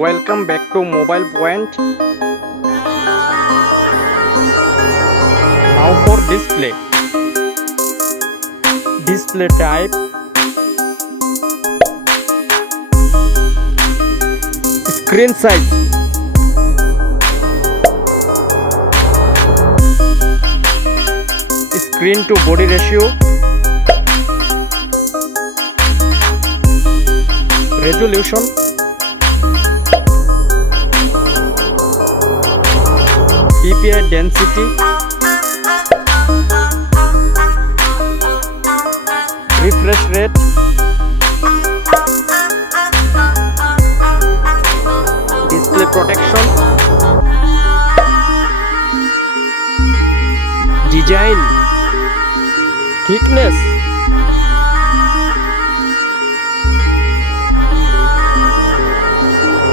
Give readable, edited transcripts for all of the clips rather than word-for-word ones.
Welcome back to Mobile Point. Now for display. Display type. Screen size. Screen to body ratio. Resolution. PPI density. Refresh rate. Display protection. Design. Thickness.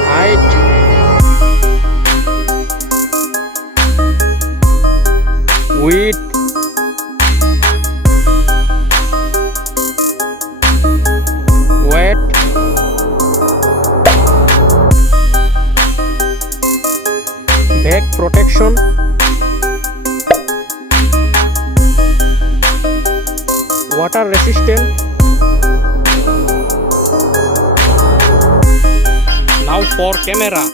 Height. Width. Weight. Back protection. Water resistant. Now for camera.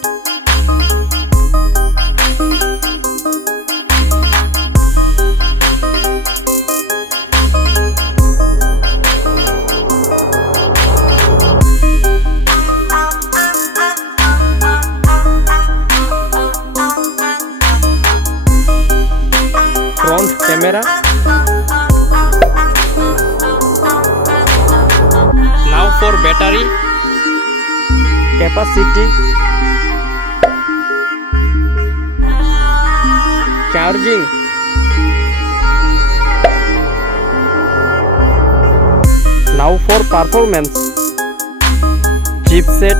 Front camera. Now for battery capacity, charging, now for performance, chipset,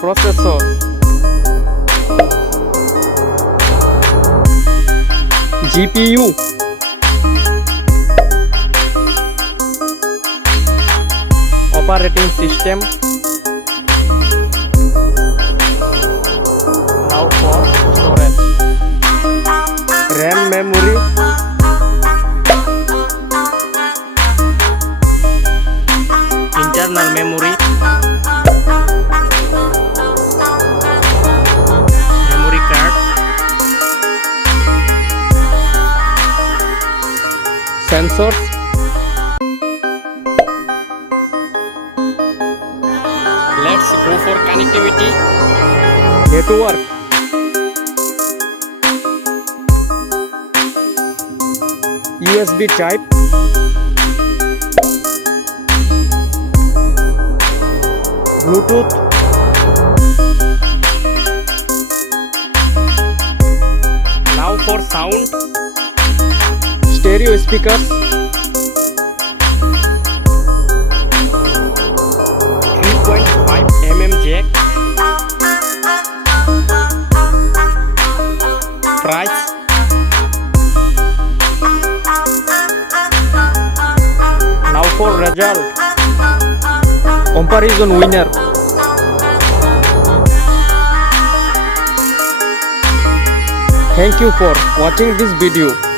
processor, GPU, operating system. Now for storage, RAM memory, internal memory, memory card, sensors. Let's go for connectivity. Network. USB type. Bluetooth. Now for sound. Stereo speakers. 3.5 mm jack. Price. Now for result. Comparison winner. Thank you for watching this video.